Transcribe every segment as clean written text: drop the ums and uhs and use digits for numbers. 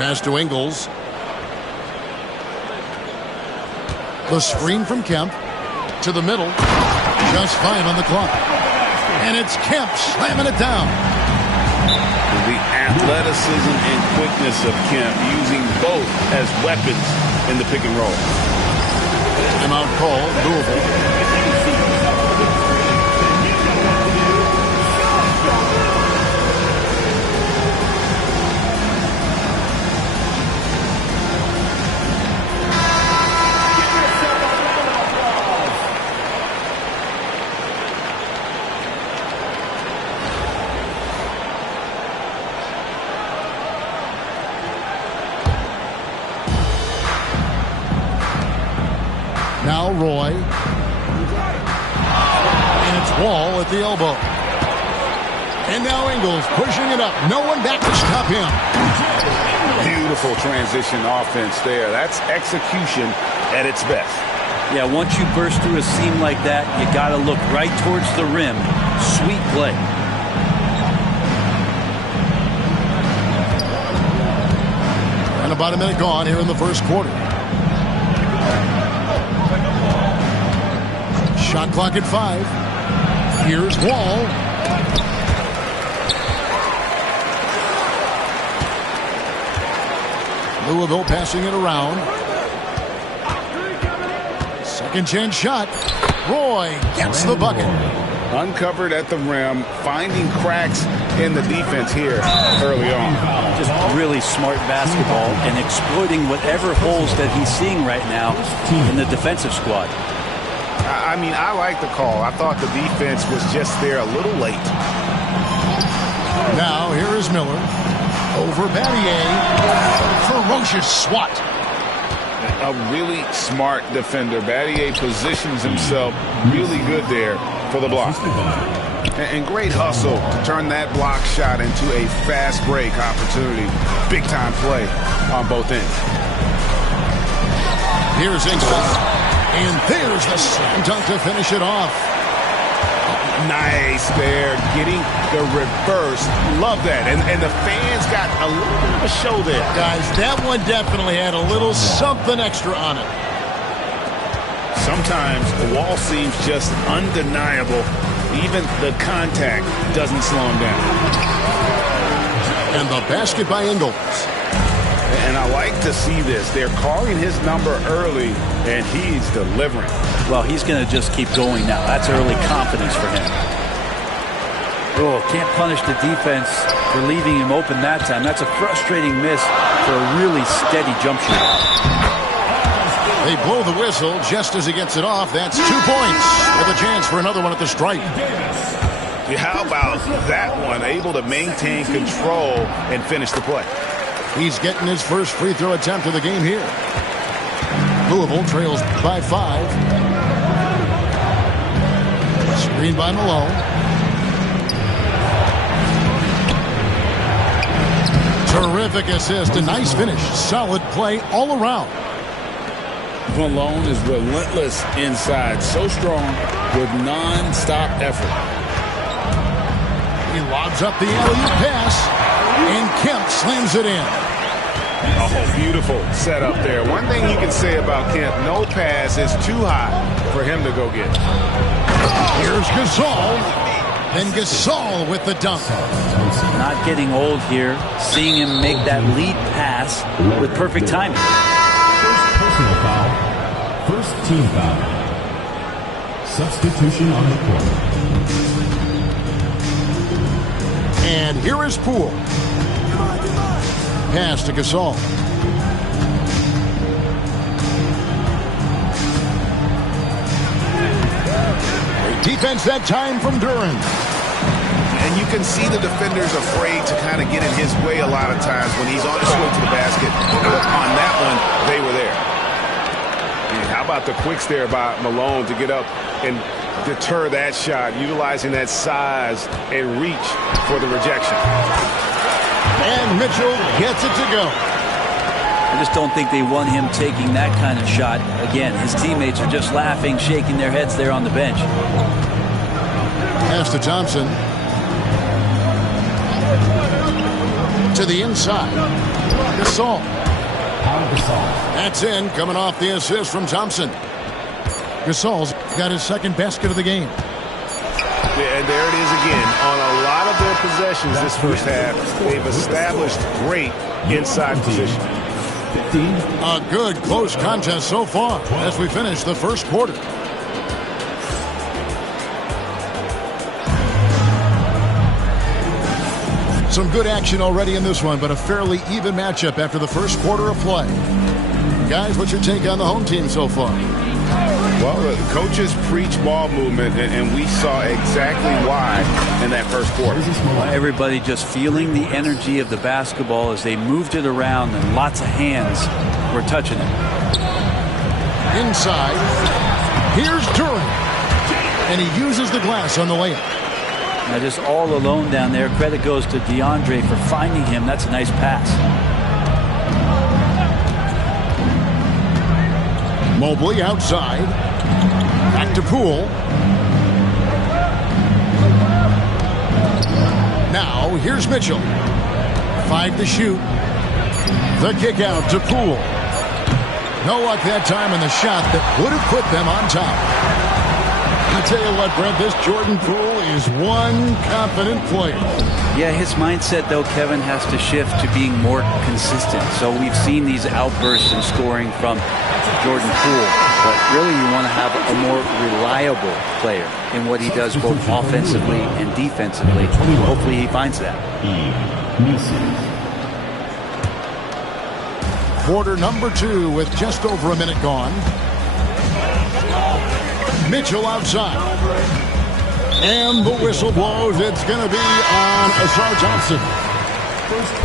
Pass to Ingles. The screen from Kemp to the middle. Just 5 on the clock. And it's Kemp slamming it down. The athleticism and quickness of Kemp, using both as weapons in the pick and roll. Timeout call, Louisville. Now Roy. And it's Wall at the elbow. And now Ingles pushing it up. No one back to stop him. Beautiful transition offense there. That's execution at its best. Yeah, once you burst through a seam like that, you got to look right towards the rim. Sweet play. And about a minute gone here in the first quarter. Shot clock at 5. Here's Wall. Louisville passing it around. Second chance shot. Roy gets the bucket. Uncovered at the rim, finding cracks in the defense here early on. Just really smart basketball and exploiting whatever holes that he's seeing right now in the defensive squad. I mean, I like the call. I thought the defense was just there a little late. Now here is Miller. Over Battier. Ferocious swat. A really smart defender. Battier positions himself really good there for the block. And great hustle to turn that block shot into a fast break opportunity. Big time play on both ends. Here's Ingles. And there's the slam dunk to finish it off. Nice there, getting the reverse. Love that. And the fans got a little bit of a show there. Guys, that one definitely had a little something extra on it. Sometimes the Wall seems just undeniable. Even the contact doesn't slow him down. And the basket by Ingles. And I like to see this. They're calling his number early, and he's delivering. Well, he's going to just keep going now. That's early confidence for him. Oh, can't punish the defense for leaving him open that time. That's a frustrating miss for a really steady jump shot. They blow the whistle just as he gets it off. That's 2 points with a chance for another one at the stripe. How about that one? Able to maintain control and finish the play. He's getting his first free throw attempt of the game here. Louisville trails by 5. Screen by Malone. Terrific assist. A nice finish. Solid play all around. Malone is relentless inside. So strong with non-stop effort. He lobs up the alley-oop pass. And Kemp slams it in. Oh, beautiful setup there. One thing you can say about Kemp, no pass is too high for him to go get. Here's Gasol. Then Gasol with the dunk. Not getting old here. Seeing him make that lead pass with perfect timing. First personal foul. First team foul. Substitution on the court. And here is Poole. Pass to Gasol. Great defense that time from Duran. And you can see the defenders afraid to kind of get in his way a lot of times when he's on his way to the basket. But on that one, they were there. And how about the quicks there by Malone to get up and deter that shot, utilizing that size and reach for the rejection. And Mitchell gets it to go. I just don't think they want him taking that kind of shot. Again, his teammates are just laughing, shaking their heads there on the bench. Pass to Thompson. To the inside. Gasol. Pau Gasol. That's in, coming off the assist from Thompson. Gasol's got his second basket of the game. Yeah, and there it is again. On a lot of their possessions this first half, they've established great inside position. 15. A good close contest so far as we finish the first quarter. Some good action already in this one, but a fairly even matchup after the first quarter of play. Guys, what's your take on the home team so far? Well, the coaches preach ball movement, and we saw exactly why in that first quarter. Everybody just feeling the energy of the basketball as they moved it around, and lots of hands were touching it. Inside. Here's Duran. And he uses the glass on the layup. Now just all alone down there. Credit goes to DeAndre for finding him. That's a nice pass. Mobley outside. Back to Poole. Now here's Mitchell. 5 to shoot. The kick out to Poole. No luck that time in the shot that would have put them on top. I tell you what, Brent, this Jordan Poole is one confident player. Yeah, his mindset, though, Kevin, has to shift to being more consistent. So we've seen these outbursts in scoring from Jordan Poole. But really, you want to have a more reliable player in what he does both offensively and defensively. Hopefully he finds that. Quarter number 2 with just over a minute gone. Mitchell outside. And the whistle blows. It's going to be on Asar Thompson.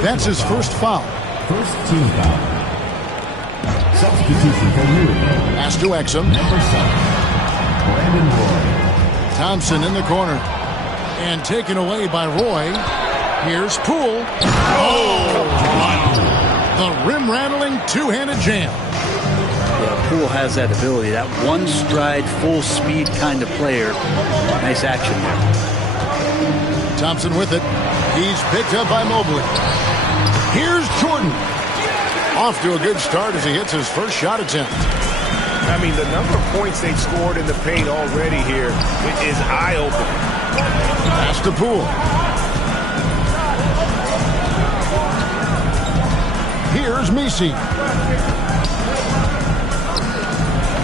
That's his first foul. First team foul. Substitution for Louisville. Pass to Exum. Number 7, Brandon Roy. Thompson in the corner. And taken away by Roy. Here's Poole. Oh! The rim-rattling two-handed jam. Yeah, Poole has that ability. That one-stride, full-speed kind of player. Nice action there. Thompson with it. He's picked up by Mobley. Here's Jordan. Off to a good start as he hits his first shot attempt. I mean, the number of points they've scored in the paint already here is eye-opening. Pass to Poole. Here's Messi.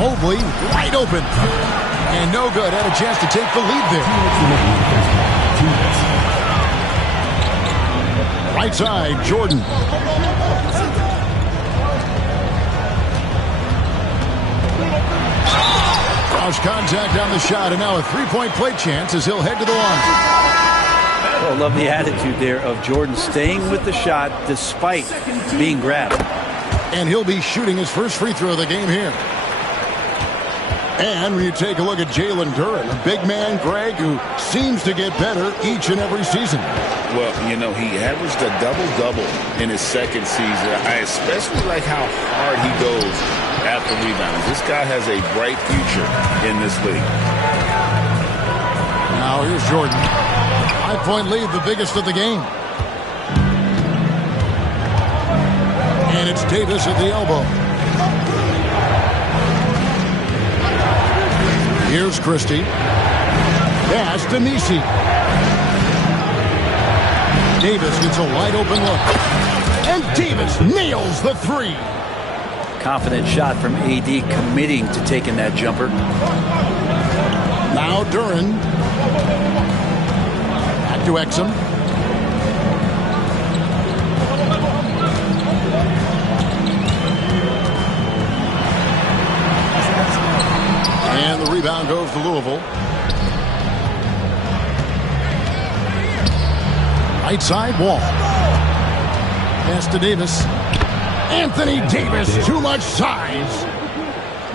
Mobley wide open. And no good. Had a chance to take the lead there. Right side, Jordan. Cross contact on the shot, and now a three-point play chance as he'll head to the line. Well, love the attitude there of Jordan staying with the shot despite being grabbed. And he'll be shooting his first free throw of the game here. And when you take a look at Jalen Duran, a big man, Greg, who seems to get better each and every season. Well, you know, he averaged a double-double in his second season. I especially like how hard he goes after rebounds. This guy has a bright future in this league. Now here's Jordan. 5-point lead, the biggest of the game. And it's Davis at the elbow. Here's Christie. Pass to Messi. Davis gets a wide open look. And Davis nails the three. Confident shot from AD, committing to taking that jumper. Now Duran. Back to Exum. And the rebound goes to Louisville. Right side, Wall. Pass to Davis. Anthony Davis, too much size.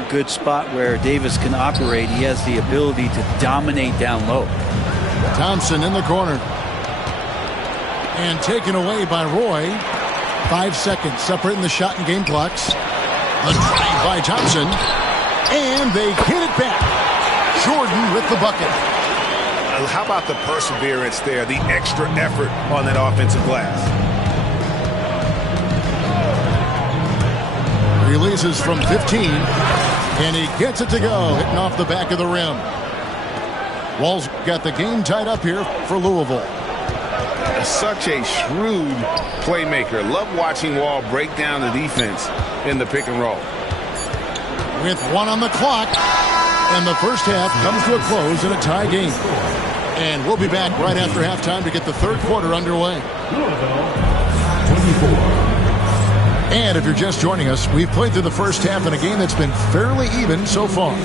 Good spot where Davis can operate. He has the ability to dominate down low. Thompson in the corner. And taken away by Roy. 5 seconds separating the shot and game clocks. The drive by Thompson. And they hit it back. Jordan with the bucket. How about the perseverance there, the extra effort on that offensive glass? Releases from 15, and he gets it to go, hitting off the back of the rim. Wall's got the game tied up here for Louisville. Such a shrewd playmaker. Love watching Wall break down the defense in the pick and roll. With 1 on the clock, and the first half comes to a close in a tie game. And we'll be back right after halftime to get the third quarter underway. 24. And if you're just joining us, we've played through the first half in a game that's been fairly even so far.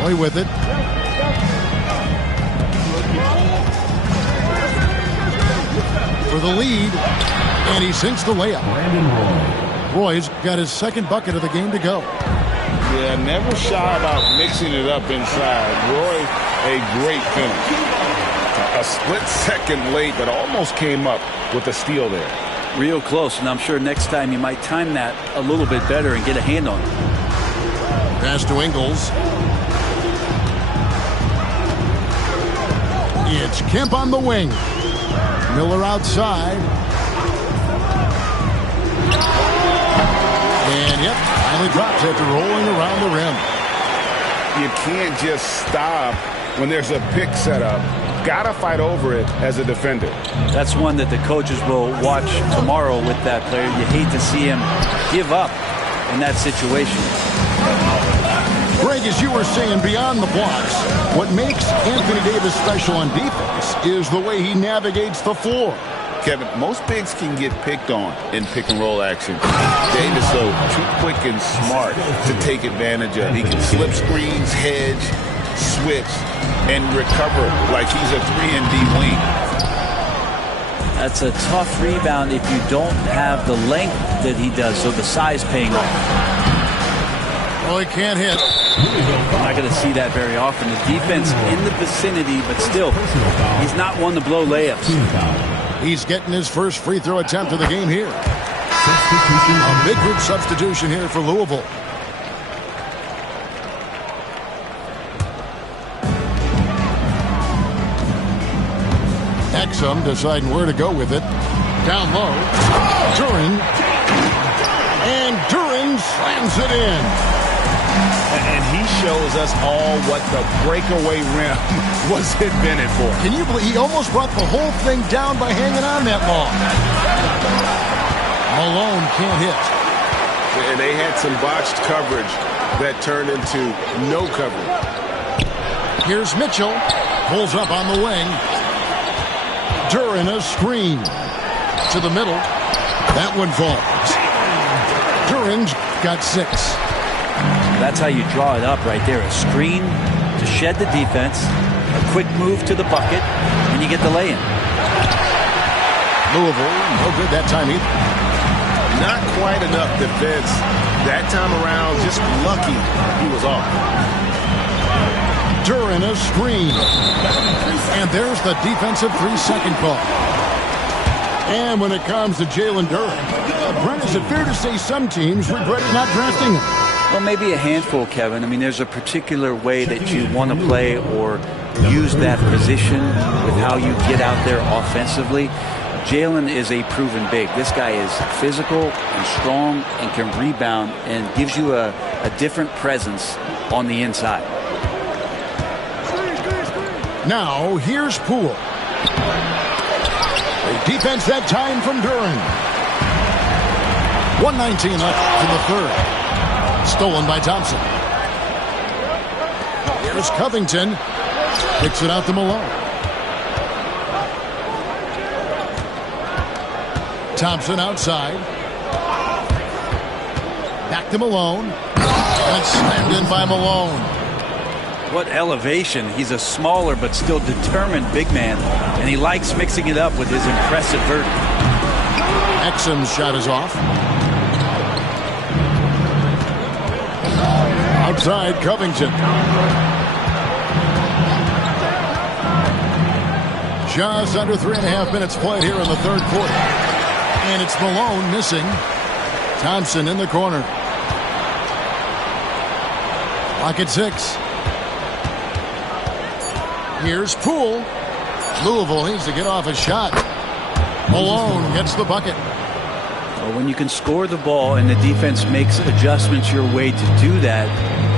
Play with it. For the lead, and he sinks the layup. Roy's got his second bucket of the game to go. Yeah, never shy about mixing it up inside. Roy, a great finish. A split second late, but almost came up with a steal there. Real close, and I'm sure next time you might time that a little bit better and get a hand on it. Pass to Ingles. It's Kemp on the wing. Miller outside. And, yep, finally drops after rolling around the rim. You can't just stop when there's a pick set up. Gotta fight over it as a defender. That's one that the coaches will watch tomorrow with that player. You hate to see him give up in that situation. Greg, as you were saying, beyond the blocks, what makes Anthony Davis special on defense is the way he navigates the floor. Kevin, most bigs can get picked on in pick-and-roll action. Davis, though, too quick and smart to take advantage of. He can slip screens, hedge, switch, and recover like he's a 3-and-D wing. That's a tough rebound if you don't have the length that he does, so the size paying off. Well, he can't hit. We're not going to see that very often. The defense in the vicinity, but still, he's not one to blow layups. He's getting his first free throw attempt of the game here. A big group substitution here for Louisville. Exum deciding where to go with it. Down low. Duren. And Duren slams it in. And he shows us all what the breakaway rim was invented for. Can you believe he almost brought the whole thing down by hanging on that long? Malone can't hit. And they had some botched coverage that turned into no coverage. Here's Mitchell. Pulls up on the wing. Duren a screen. To the middle. That one falls. Duren's got 6. That's how you draw it up right there. A screen to shed the defense, a quick move to the bucket, and you get the lay-in. Louisville, no good that time either. Not quite enough defense. That time around, just lucky he was off. Duren a screen. And there's the defensive 3-second call. And when it comes to Jalen Duren, Brent, is it fair to say some teams regret not drafting him? Well, maybe a handful, Kevin. I mean, there's a particular way that you want to play or use that position with how you get out there offensively. Jalen is a proven big. This guy is physical and strong and can rebound and gives you a different presence on the inside. Now, here's Poole. A defense that time from Duren. 1:19 left in the third. Stolen by Thompson. Here's Covington. Kicks it out to Malone. Thompson outside. Back to Malone. And slammed in by Malone. What elevation. He's a smaller but still determined big man. And he likes mixing it up with his impressive vertical. Exum's shot is off. Outside, Covington. Just under 3.5 minutes played here in the third quarter. And it's Malone missing. Thompson in the corner. Clock at 6. Here's Poole. Louisville needs to get off a shot. Malone gets the bucket. Well, when you can score the ball and the defense makes adjustments your way to do that,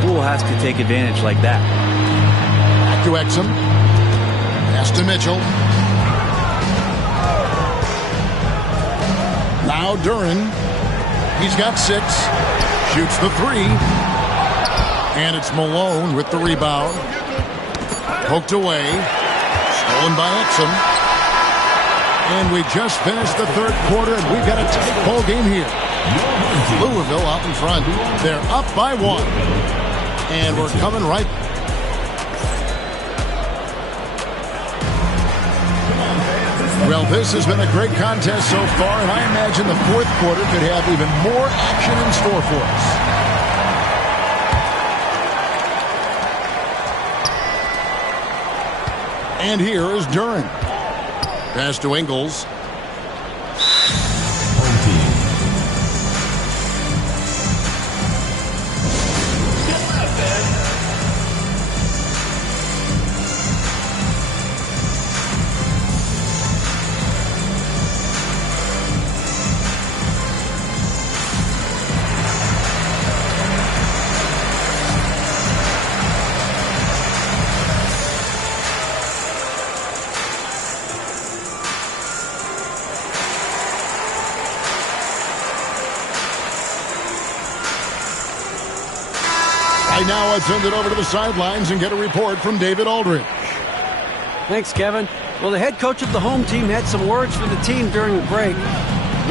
Poole has to take advantage like that. Back to Exum. Pass to Mitchell. Now Duren. He's got 6. Shoots the 3. And it's Malone with the rebound. Poked away. Stolen by Exum. And we just finished the third quarter, and we've got a tight ball game here. Louisville out in front. They're up by 1. And we're coming right. Well, this has been a great contest so far, and I imagine the fourth quarter could have even more action in store for us. And here is Duren. Pass to Ingles. Home team. Now I send it over to the sidelines and get a report from David Aldridge. Thanks, Kevin. Well, the head coach of the home team had some words for the team during the break.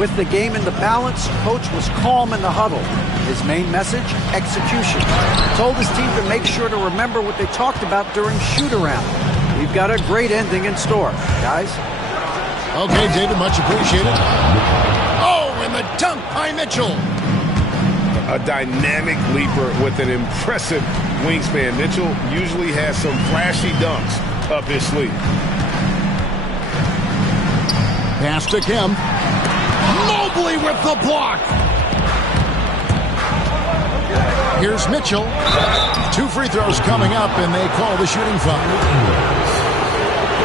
With the game in the balance, coach was calm in the huddle. His main message, execution. Told his team to make sure to remember what they talked about during shoot-around. We've got a great ending in store, guys. Okay, David, much appreciated. Oh, and the dunk by Mitchell. A dynamic leaper with an impressive wingspan. Mitchell usually has some flashy dunks up his sleeve. Pass to Kemp. Mobley with the block. Here's Mitchell. 2 free throws coming up, and they call the shooting foul.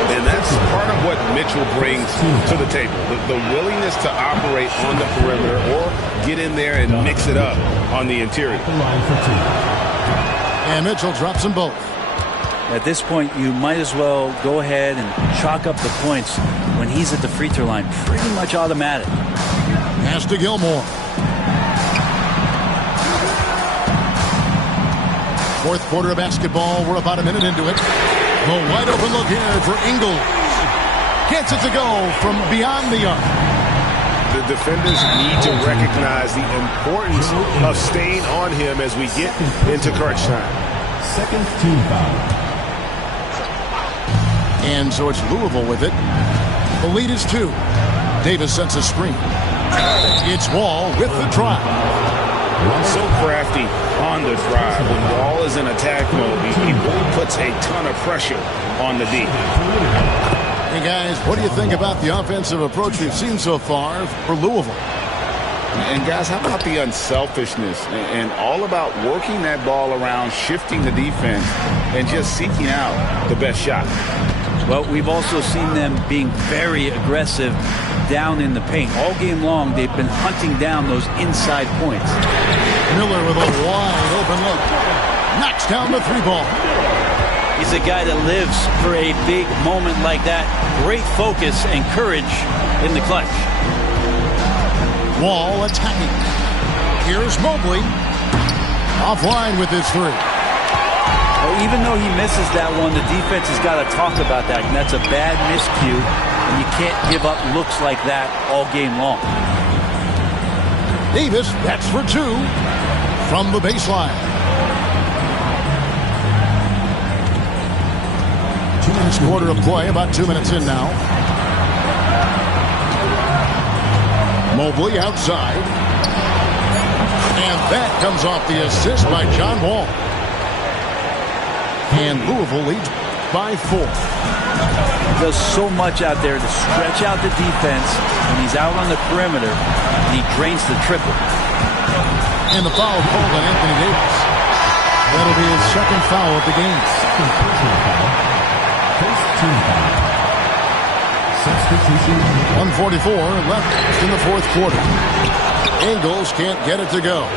And that's part of what Mitchell brings to the table. The willingness to operate on the perimeter or get in there and mix it up on the interior. And Mitchell drops them both. At this point, you might as well go ahead and chalk up the points when he's at the free throw line. Pretty much automatic. Pass to Gilmore. Fourth quarter of basketball. We're about a minute into it. The wide open look here for Ingles. Gets it to go from beyond the arc. The defenders need to recognize the importance of staying on him as we get into crunch time. Second team foul. And so it's Louisville with it. The lead is 2. Davis sets a screen. It's Wall with the drive. So crafty on the drive. When Wall is in attack mode, he really puts a ton of pressure on the D. Hey, guys, what do you think about the offensive approach we've seen so far for Louisville? And, guys, how about the unselfishness and all about working that ball around, shifting the defense, and just seeking out the best shot? Well, we've also seen them being very aggressive down in the paint. All game long, they've been hunting down those inside points. Miller with a wide open look. Knocks down the 3 ball. He's a guy that lives for a big moment like that. Great focus and courage in the clutch. Wall attacking. Here's Mobley. Offline with his 3. Well, even though he misses that one, the defense has got to talk about that. And that's a bad miscue. And you can't give up looks like that all game long. Davis, that's for 2 from the baseline. 2 minutes quarter of play, about 2 minutes in now. Mobley outside. And that comes off the assist by John Wall. And Louisville leads by 4. He does so much out there to stretch out the defense when he's out on the perimeter, and he drains the triple. And the foul called on Anthony Davis. That'll be his second foul of the game. Second personal foul. Team foul. Substitution. 1:44 left in the fourth quarter. Ingles can't get it to go.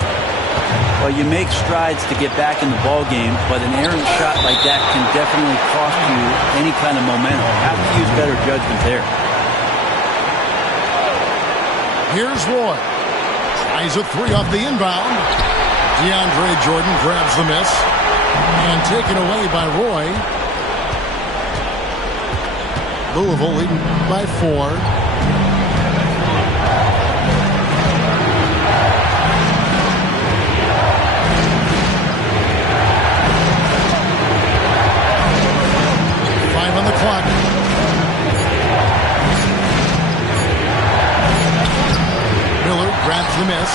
Well, you make strides to get back in the ball game, but an errant shot like that can definitely cost you any kind of momentum. Have to use better judgment there. Here's Roy. Tries a three off the inbound. DeAndre Jordan grabs the miss. And taken away by Roy. Louisville leading by 4. On the clock. Miller grabs the miss.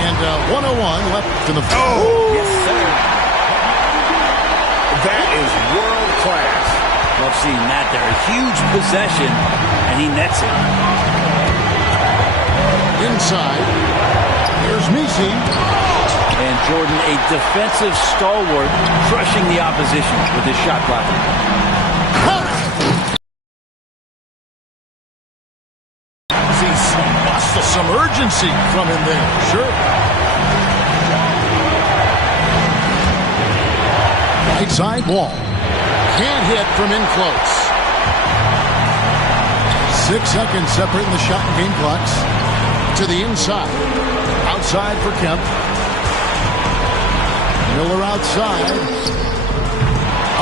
And 1:01 left in the fourth. Oh, yes, sir. That is world class. Love seeing that there. A huge possession, and he nets it. Inside. Here's Myteam. And Jordan, a defensive stalwart, crushing the opposition with his shot clock. See some muscle, some urgency from him there. Sure. Right side wall. Can't hit from in close. 6 seconds separating the shot and game clocks. To the inside. Outside for Kemp. Miller outside.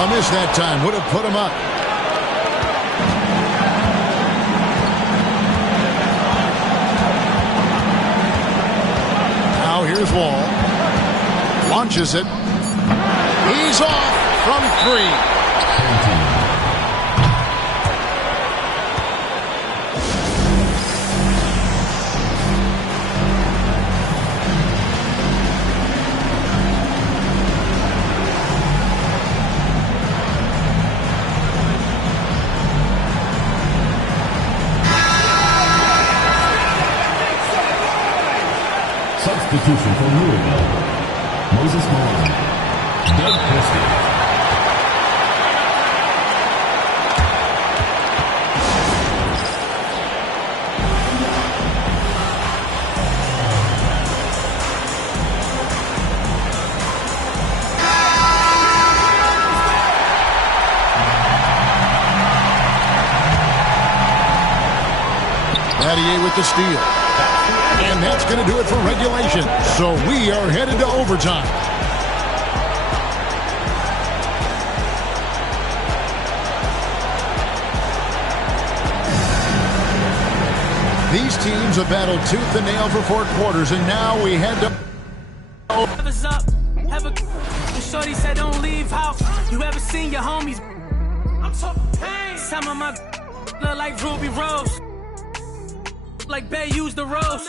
A miss that time. Would have put him up. Now here's Wall. Launches it. He's off from 3. Substitution for Louisville. Moses Malone. Doug Christie. Battier with the steal. And that's going to do it for regulation. So we are headed to overtime. These teams have battled tooth and nail for 4 quarters, and now we head to... What's up? Shorty said don't leave house. You ever seen your homies? I'm talking pain. Some of my look like Ruby Rose. Like Bay used the rose.